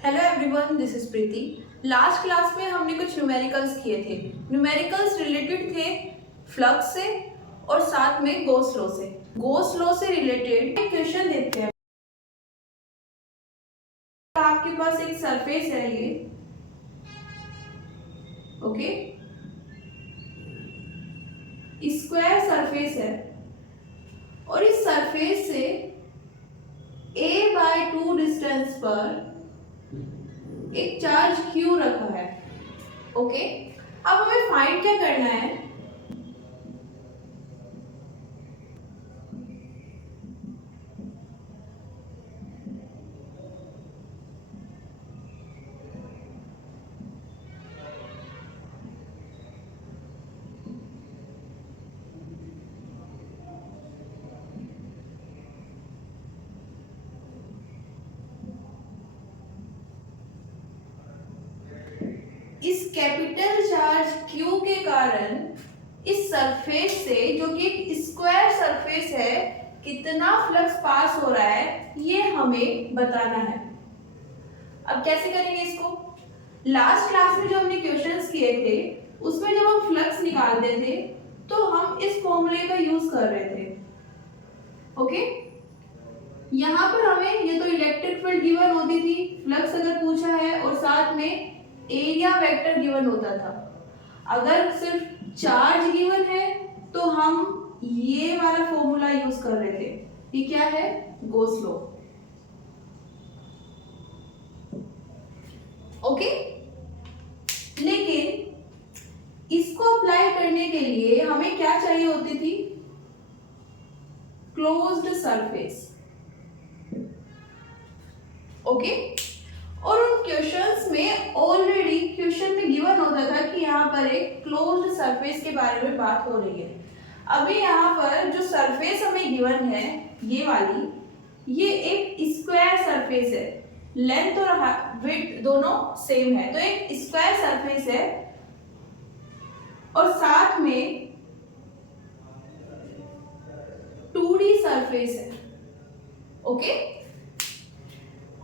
Hello everyone, this is Preeti. Last class में हमने कुछ न्यूमेरिकल्स किए थे। न्यूमेरिकल्स रिलेटेड थे फ्लक्स से और साथ में गॉस लॉ से। गॉस लॉ से रिलेटेड एक क्वेश्चन देखते हैं। आपके पास एक सरफेस है, ये ओके, स्क्वायर सरफेस है और इस सरफेस से a/2 डिस्टेंस पर एक चार्ज q रखा है। ओके, अब हमें फाइंड क्या करना है? इस कैपिटल चार्ज Q के कारण इस सरफेस से, जो कि एक स्क्वायर सरफेस है, कितना फ्लक्स पास हो रहा है ये हमें बताना है। अब कैसे करेंगे इसको? लास्ट क्लास में जो हमने क्वेश्चंस किए थे उसमें जब हम फ्लक्स निकालते थे तो हम इस फॉर्मूले का यूज कर रहे थे। ओके, यहाँ पर हमें ये तो इलेक्ट्रिक फील्ड गिवन होती थी, फ्लक्स अगर पूछा है और साथ में एरिया वेक्टर गिवन होता था। अगर सिर्फ चार्ज गिवन है तो हम ये वाला फॉर्मूला यूज कर रहे थे। ये क्या है? Gauss law. ओके, लेकिन इसको अप्लाई करने के लिए हमें क्या चाहिए होती थी? Closed surface. ओके, और उन क्वेश्चंस में ऑलरेडी क्वेश्चन में गिवन होता था कि यहाँ पर एक क्लोज्ड सरफेस के बारे में बात हो रही है। अभी यहाँ पर जो सरफेस हमें गिवन है, ये वाली, ये एक स्क्वायर सरफेस है। लेंथ और विड्थ दोनों सेम है, तो एक स्क्वायर सरफेस है और साथ में 2D सरफेस है। ओके,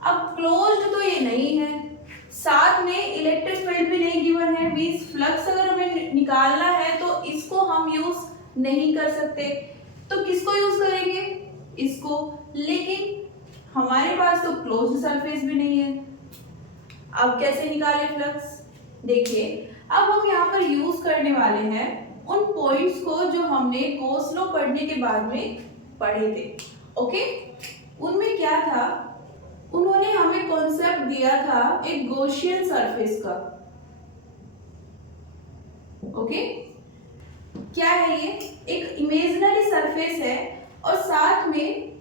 अब क्लोज्ड तो ये नहीं है, साथ में इलेक्ट्रिक फील्ड भी नहीं गिवन है, मींस फ्लक्स अगर हमें निकालना है तो इसको हम यूज नहीं कर सकते। तो किसको यूज करेंगे? इसको। लेकिन हमारे पास तो क्लोज्ड सरफेस भी नहीं है। अब कैसे निकालें फ्लक्स? देखिए, अब हम यहाँ पर यूज करने वाले हैं उन पॉइंट्स को जो हमने गॉस लॉ पढ़ने के बाद में पढ़े थे। ओके, उनमें क्या था? उन्होंने हमें कॉन्सेप्ट दिया था एक गॉसियन सरफेस का। ओके, क्या है ये? एक इमेजिनरी सरफेस है और साथ में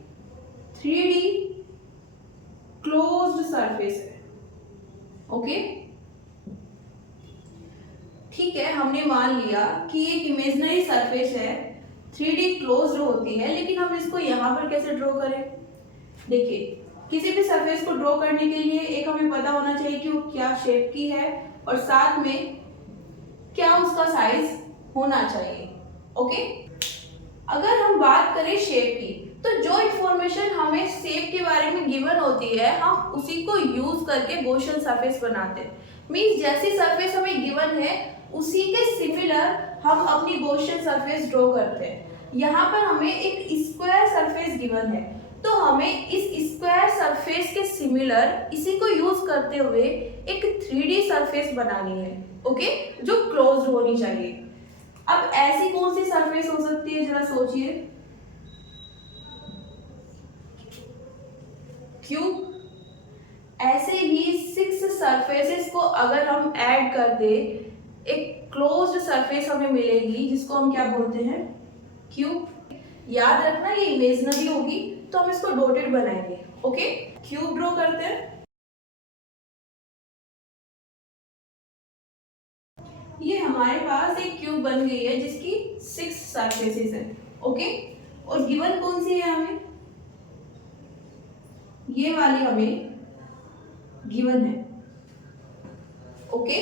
3D क्लोज्ड सरफेस है। ओके, ठीक है, हमने मान लिया कि एक इमेजिनरी सरफेस है, 3D क्लोज्ड होती है, लेकिन हम इसको यहां पर कैसे ड्रॉ करें? देखिए, किसी भी सरफेस को ड्रॉ करने के लिए एक हमें पता होना चाहिए कि वो क्या शेप की है और साथ में क्या उसका साइज होना चाहिए। ओके, अगर हम बात करें शेप की, तो जो इंफॉर्मेशन हमें शेप के बारे में गिवन होती है हम उसी को यूज करके गॉसियन सरफेस बनाते हैं। मींस जैसी सरफेस हमें गिवन है उसी के सिमिलर हम अपनी गॉसियन सरफेस ड्रॉ करते हैं। यहाँ पर हमें एक स्क्वायर सरफेस गिवन है, तो हमें इस स्क्वायर सरफेस के सिमिलर इसी को यूज करते हुए एक 3D सरफेस बनानी है। ओके, जो क्लोज्ड होनी चाहिए। अब ऐसी कौन सी सरफेस हो सकती है, जरा सोचिए। क्यूब। ऐसे ही 6 सरफेसेस को अगर हम ऐड कर दे, एक क्लोज्ड सरफेस हमें मिलेगी जिसको हम क्या बोलते हैं? क्यूब। याद रखना ये इमेजिनरी होगी, तो हम इसको डॉटेड बनाएंगे। ओके, क्यूब ड्रॉ करते हैं। ये हमारे पास एक क्यूब बन गई है जिसकी 6 सरफेसेस है। ओके, और गिवन कौन सी है हमें? ये वाली हमें गिवन है। ओके,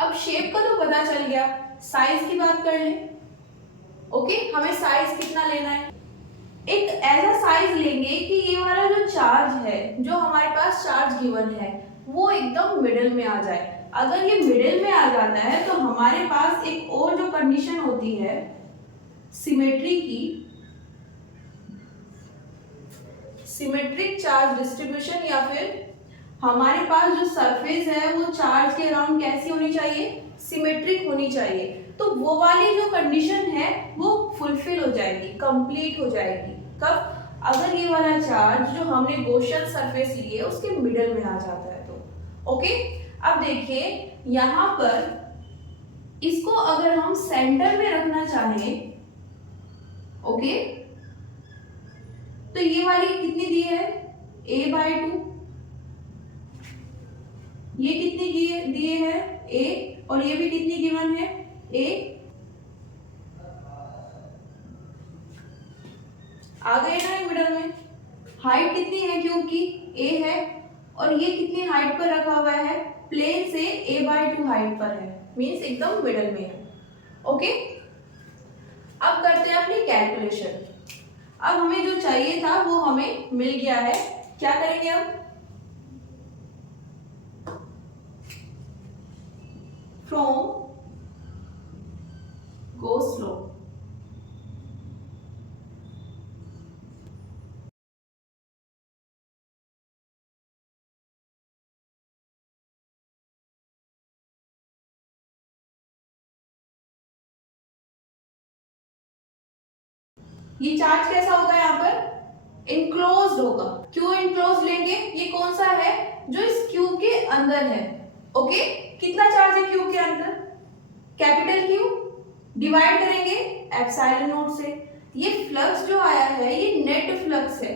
अब शेप का तो पता चल गया, साइज की बात कर लें। ओके, हमें साइज कितना लेना है? एक ऐसा साइज लेंगे कि ये वाला जो चार्ज है, जो हमारे पास चार्ज गिवन है, वो एकदम मिडिल में आ जाए। अगर ये मिडिल में आ जाता है तो हमारे पास एक और जो कंडीशन होती है सिमेट्री की, सिमेट्रिक चार्ज डिस्ट्रीब्यूशन, या फिर हमारे पास जो सरफेस है वो चार्ज के अराउंड कैसी होनी चाहिए, सिमेट्रिक होनी चाहिए। तो वो वाली जो कंडीशन है वो फुलफिल हो जाएगी, कंप्लीट हो जाएगी। कब? अगर ये वाला चार्ज जो हमने गॉसियन सरफेस ली है उसके मिडल में आ जाता है तो। ओके, अब देखिए यहां पर इसको अगर हम सेंटर में रखना चाहें, ओके, तो ये वाली कितनी दी है, a/2, ये कितनी दिए है, a, और ये भी कितनी गिवन है, a। आ गए ना ये मिडल में। हाइट कितनी है क्यूब की, a है, और ये कितनी हाइट पर रखा हुआ है, प्लेन से a/2 हाइट पर है, मींस एकदम मिडल में है। ओके, अब करते हैं अपनी कैलकुलेशन। अब हमें जो चाहिए था वो हमें मिल गया है। क्या करेंगे अब, फ्रॉम गो स्लो, ये चार्ज कैसा होगा, यहाँ पर इनक्लोज्ड होगा। क्यों इनक्लोज्ड लेंगे, ये कौन सा है, जो इस क्यूब के अंदर है। ओके, कितना चार्ज है क्यूब के अंदर, कैपिटल क्यू, डिवाइड करेंगे एप्सिलॉन नॉट से। ये फ्लक्स जो आया है ये नेट फ्लक्स है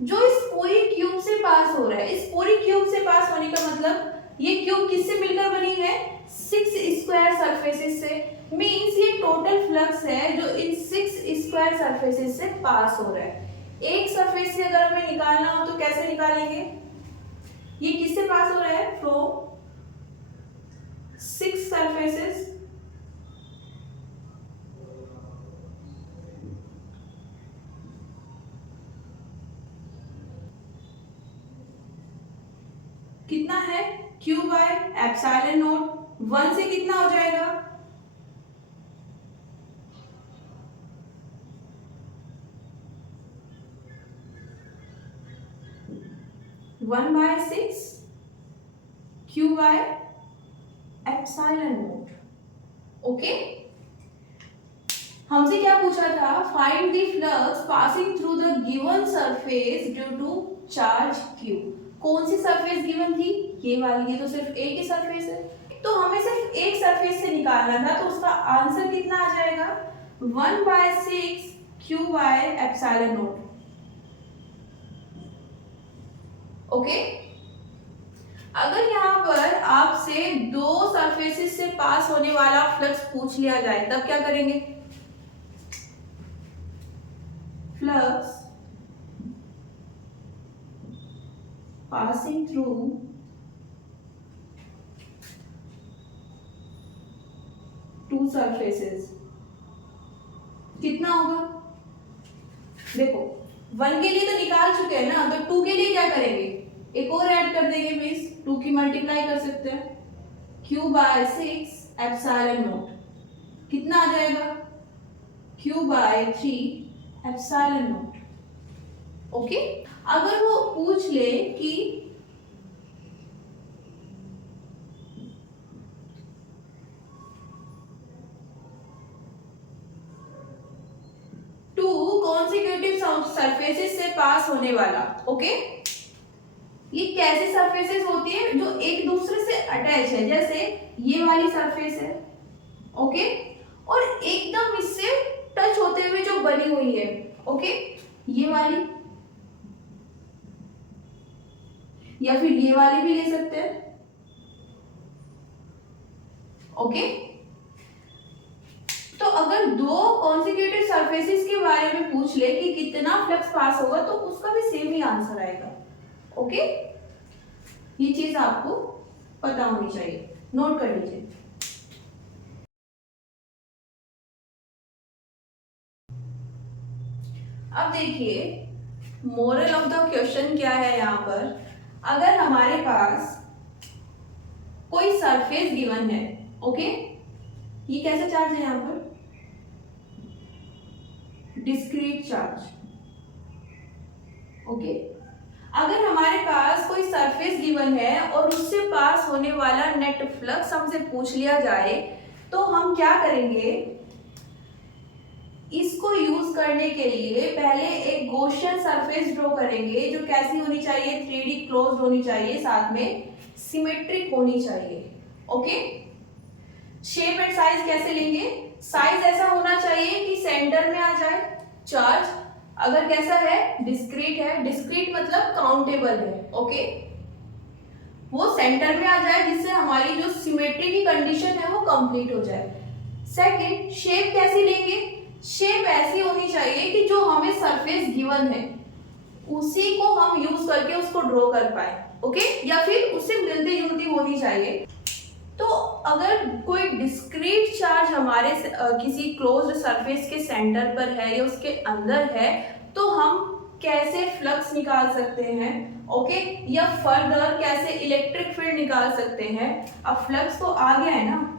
जो इस पूरी क्यूब से पास हो रहा है। इस पूरी क्यूब से पास होने का मतलब ये क्यूब किससे मिलकर बनी है, 6 स्क्वायर सरफेसेस से। मींस ये टोटल फ्लक्स है जो इन 6 स्क्वायर सरफेसेस से पास हो रहा है। एक सरफेस से अगर हमें निकालना हो तो कैसे निकालेंगे, ये किससे पास हो रहा है, फ्रॉम 6 सरफेसेस, कितना है, क्यू बाय एप्सिलॉन नॉट, 1 से कितना हो जाएगा, 1/6 Q by epsilon naught. Okay, हमसे क्या पूछा था, find the flux passing through the given surface due to charge Q. कौन सी सरफेस गिवन थी, ये वाली, ये तो सिर्फ एक ही सरफेस है, तो हमें सिर्फ एक सरफेस से निकालना था, तो उसका आंसर कितना आ जाएगा, 1/6 Q by epsilon naught. Okay, अगर यहाँ पर आपसे दो सरफेसेस से पास होने वाला फ्लक्स पूछ लिया जाए तब क्या करेंगे, flux passing through two surfaces कितना होगा, देखो 1 के लिए तो निकाल चुके हैं ना, तो 2 के लिए क्या करेंगे, एक और ऐड कर देंगे, मींस 2 की मल्टीप्लाई कर सकते हैं, q बाय 6 एप्सिलॉन नॉट कितना आ जाएगा, q by 3 epsilon naught. Okay, अगर वो पूछ ले कि टू कॉन्सिक्यूटिव सरफेसेस से पास होने वाला, ओके, ये कैसे सरफेसेस होती है, जो एक दूसरे से अटैच है, जैसे ये वाली सरफेस है, ओके, और एकदम इससे टच होते हुए जो बनी हुई है, ओके, ये वाली, या फिर ये वाली भी ले सकते हैं। ओके, तो अगर दो कॉन्सिक्यूटिव सरफेसेस के बारे में पूछ ले कि कितना फ्लक्स पास होगा तो उसका भी सेम ही आंसर आएगा। ओके, ये चीज आपको पता होनी चाहिए, नोट कर लीजिए। अब देखिए मोरल ऑफ द क्वेश्चन क्या है यहाँ पर, अगर हमारे पास कोई सरफेस गिवन है, ओके, ये कैसा चार्ज है यहाँ पर, डिस्क्रीट चार्ज, ओके। अगर हमारे पास कोई सरफेस गिवन है और उससे पास होने वाला नेट फ्लक्स हमसे पूछ लिया जाए, तो हम क्या करेंगे, इसको यूज करने के लिए पहले एक गॉसियन सरफेस ड्रॉ करेंगे जो कैसी होनी चाहिए, 3D क्लोज्ड होनी चाहिए, साथ में सिमेट्रिक होनी चाहिए, ओके। शेप एंड साइज कैसे लेंगे, साइज ऐसा होना चाहिए कि सेंटर में आ जाए चार्ज, अगर कैसा है, डिस्क्रीट है, डिस्क्रीट मतलब काउंटेबल है, ओके, वो सेंटर में आ जाए जिससे हमारी जो सिमेट्री की कंडीशन है वो कंप्लीट हो जाए। सेकंड, शेप कैसी लेंगे, शेप ऐसी होनी चाहिए कि जो हमें सरफेस गिवन है उसी को हम यूज करके उसको ड्रॉ कर पाए, ओके, या फिर उससे मिलती जुलती होनी चाहिए। तो अगर कोई डिस्क्रीट चार्ज हमारे किसी क्लोज्ड सरफेस के सेंटर पर है या उसके अंदर है, तो हम कैसे फ्लक्स निकाल सकते हैं, ओके, या फर्दर कैसे इलेक्ट्रिक फील्ड निकाल सकते हैं। अब फ्लक्स तो आ गया है ना,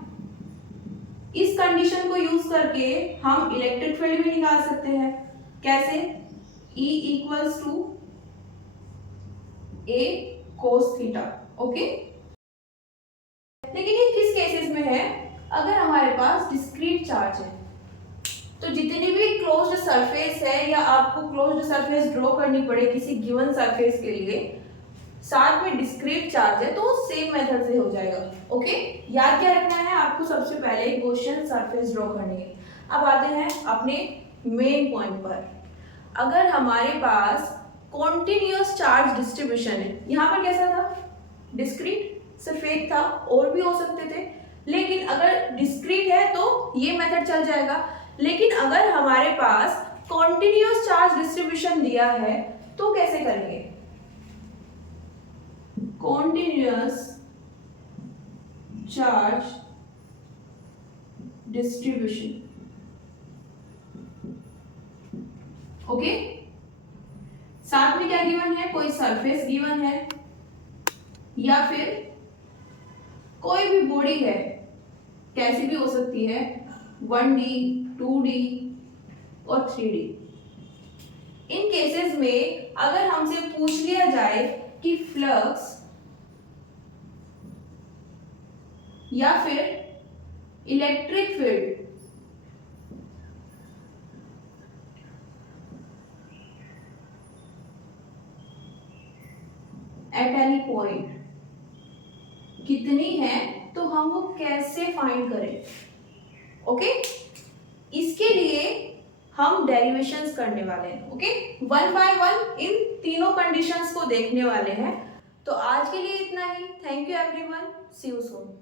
इस कंडीशन को यूज करके हम इलेक्ट्रिक फील्ड भी निकाल सकते हैं, कैसे, E equals to A cos theta, okay. लेकिन ये किस केसेस में है, अगर हमारे पास डिस्क्रीट चार्ज है, तो जितनी भी क्लोज्ड सरफेस है या आपको क्लोज्ड सरफेस ड्रॉ करनी पड़े किसी गिवन सरफेस के लिए, साथ में डिस्क्रीट चार्ज है, तो सेम मेथड से हो जाएगा, ओके। याद क्या रखना है आपको, सबसे पहले गॉसियन सरफेस ड्रॉ करनी है। अब आते हैं अपने मेन पॉइंट पर, अगर हमारे पास कॉन्टिन्यूअस चार्ज डिस्ट्रीब्यूशन है, यहाँ पर कैसा था, डिस्क्रीट, सिर्फ एक था, और भी हो सकते थे, लेकिन अगर डिस्क्रीट है तो ये मेथड चल जाएगा। लेकिन अगर हमारे पास कॉन्टिन्यूअस चार्ज डिस्ट्रीब्यूशन दिया है तो कैसे करेंगे, कॉन्टिन्यूअस चार्ज डिस्ट्रीब्यूशन, ओके। साथ में क्या गिवन है, कोई सरफेस गिवन है या फिर कोई भी बॉडी है, कैसी भी हो सकती है, 1D 2D और 3D। इन केसेस में अगर हमसे पूछ लिया जाए कि फ्लक्स या फिर electric field at any point कितनी है, तो हम वो कैसे फाइंड करें, ओके। इसके लिए हम डेरिवेशंस करने वाले हैं, ओके, 1 बाय 1 इन तीनों कंडीशंस को देखने वाले हैं। तो आज के लिए इतना ही, thank you everyone, see you soon.